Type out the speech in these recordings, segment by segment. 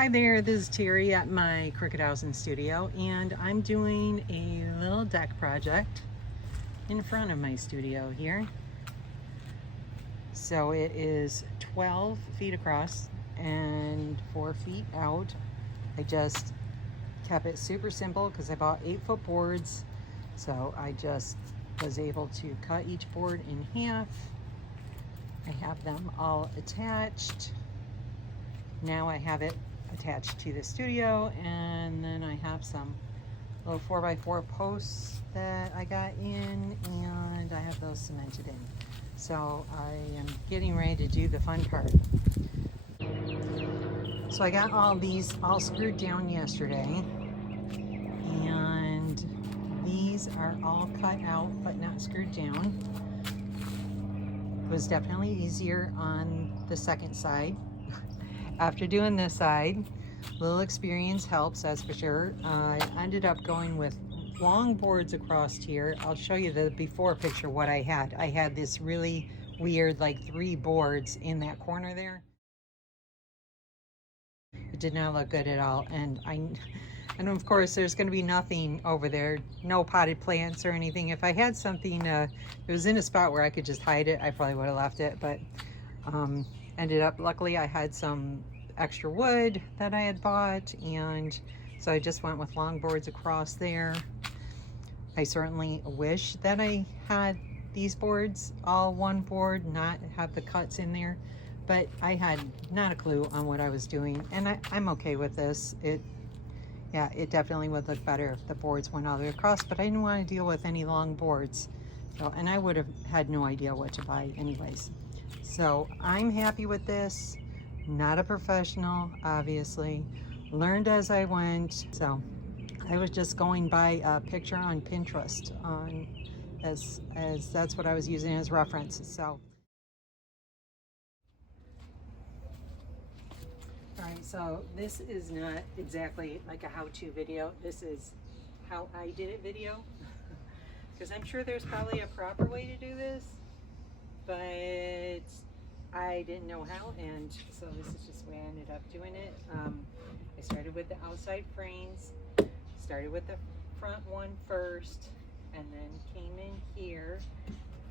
Hi there, this is Terry at my Crooked House and Studio, and I'm doing a little deck project in front of my studio here. So it is 12 feet across and 4 feet out. I just kept it super simple because I bought 8-foot boards, so I just was able to cut each board in half. I have them all attached. Now I have it attached to the studio, and then I have some little 4x4 posts that I got in, and I have those cemented in. So I am getting ready to do the fun part. So I got all these all screwed down yesterday, and these are all cut out but not screwed down. It was definitely easier on the second side. After doing this side, little experience helps, that's for sure. I ended up going with long boards across here. I'll show you the before picture what I had. I had this really weird, like 3 boards in that corner there. It did not look good at all, and of course there's going to be nothing over there, no potted plants or anything. If I had something, it was in a spot where I could just hide it, I probably would have left it, but ended up, luckily I had some extra wood that I had bought, and so I just went with long boards across there. I certainly wish that I had these boards all one board, not have the cuts in there, but I had not a clue on what I was doing, and I'm okay with this. It definitely would look better if the boards went all the way across, but I didn't want to deal with any long boards, so, and I would have had no idea what to buy anyways. So I'm happy with this. Not a professional, obviously. Learned as I went. So I was just going by a picture on Pinterest as that's what I was using as reference. So all right, so this is not exactly like a how-to video. This is how I did it video, because I'm sure there's probably a proper way to do this, but I didn't know how, and so this is just the way I ended up doing it. I started with the outside frames, started with the front one first, and then came in here,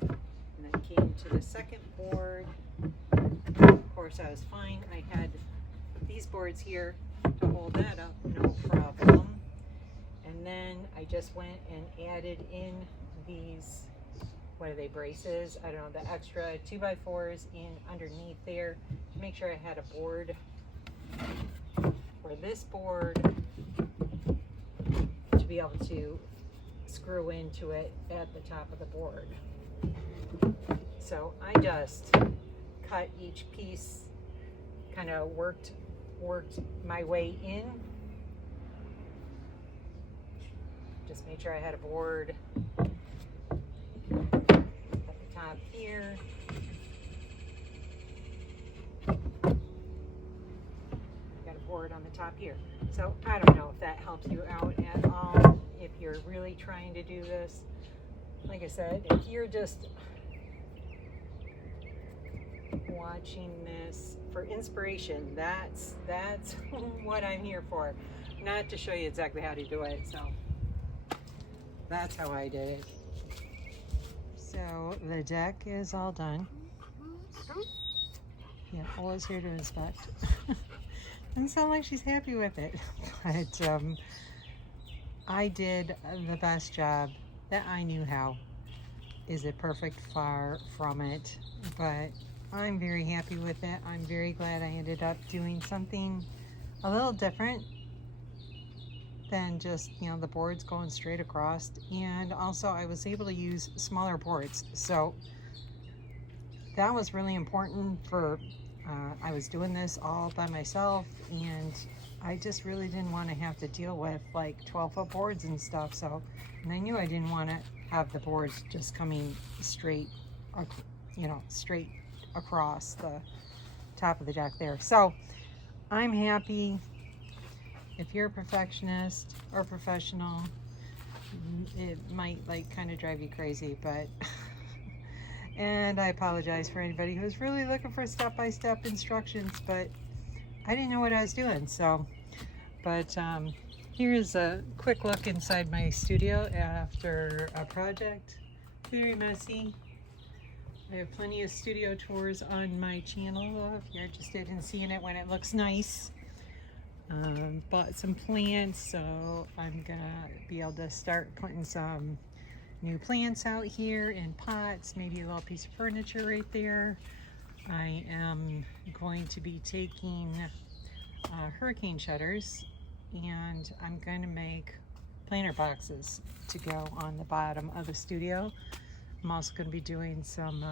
and then came to the second board. Of course, I was fine. I had these boards here to hold that up, no problem. And then I just went and added in these, what are they, braces? I don't know, the extra 2x4s in underneath there to make sure I had a board for this board to be able to screw into it at the top of the board. So I just cut each piece, kind of worked my way in. Just made sure I had a board top here. Got a board on the top here. So I don't know if that helps you out at all if you're really trying to do this. Like I said, if you're just watching this for inspiration, that's what I'm here for. Not to show you exactly how to do it. So that's how I did it. So the deck is all done. Yeah, Ola's here to inspect. Doesn't sound like she's happy with it, but I did the best job that I knew how. Is it perfect? Far from it, but I'm very happy with it. I'm very glad I ended up doing something a little different than just, you know, the boards going straight across, and also I was able to use smaller boards, so that was really important for I was doing this all by myself, and I just really didn't want to have to deal with like 12-foot boards and stuff. So, and I knew I didn't want to have the boards just coming straight, you know, straight across the top of the deck there. So I'm happy. If you're a perfectionist or professional, it might like kind of drive you crazy, but and I apologize for anybody who's really looking for step-by-step instructions, but I didn't know what I was doing. So, but here's a quick look inside my studio after a project. Very messy. I have plenty of studio tours on my channel if you're interested in seeing it when it looks nice. Bought some plants, so I'm gonna be able to start putting some new plants out here in pots, maybe a little piece of furniture right there. I am going to be taking hurricane shutters, and I'm going to make planter boxes to go on the bottom of the studio. I'm also going to be doing some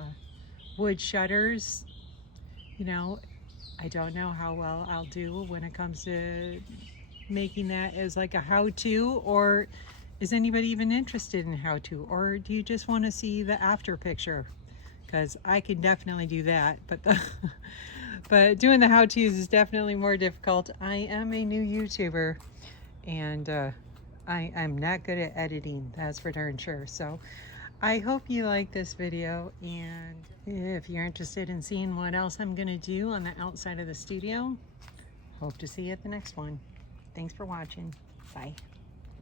wood shutters. You know, I don't know how well I'll do when it comes to making that as like a how-to, or is anybody even interested in how-to, or do you just want to see the after picture? Because I can definitely do that, but but doing the how-tos is definitely more difficult. I am a new YouTuber, and I'm not good at editing, that's for darn sure. So I hope you like this video, and if you're interested in seeing what else I'm gonna do on the outside of the studio, hope to see you at the next one. Thanks for watching. Bye.